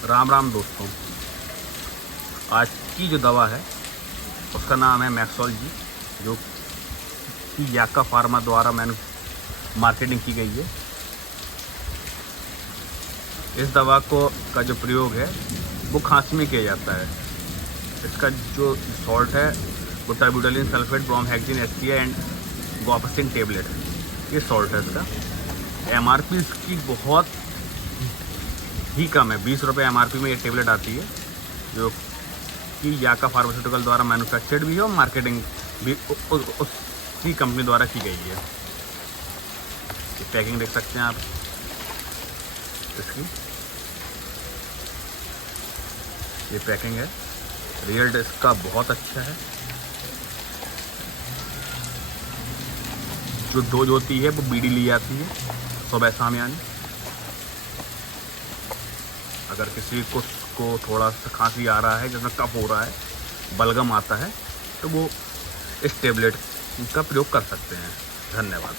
राम राम दोस्तों। आज की जो दवा है उसका नाम है मैक्सोल जी, जो कि याका फार्मा द्वारा मार्केटिंग की गई है। इस दवा का जो प्रयोग है वो खांसी में किया जाता है। इसका जो सॉल्ट है वो terbutaline sulphate, bromhexine, SPI and गोपासिन टेबलेट, ये सॉल्ट है इसका। एमआरपी इसकी बहुत ही कम है, 20 रुपये एमआरपी में ये टेबलेट आती है, जो कि याका फार्मास्यूटिकल द्वारा मैन्युफैक्चर्ड भी है और मार्केटिंग भी उसी कंपनी द्वारा की गई है। ये पैकिंग देख सकते हैं आप इसकी, ये पैकिंग है। रिजल्ट इसका बहुत अच्छा है। जो डोज होती है वो बीडी ली जाती है सुबह शाम, यानी अगर किसी को थोड़ा सा खांसी आ रहा है, जिसमें कफ हो रहा है, बलगम आता है, तो वो इस टेबलेट का प्रयोग कर सकते हैं। धन्यवाद।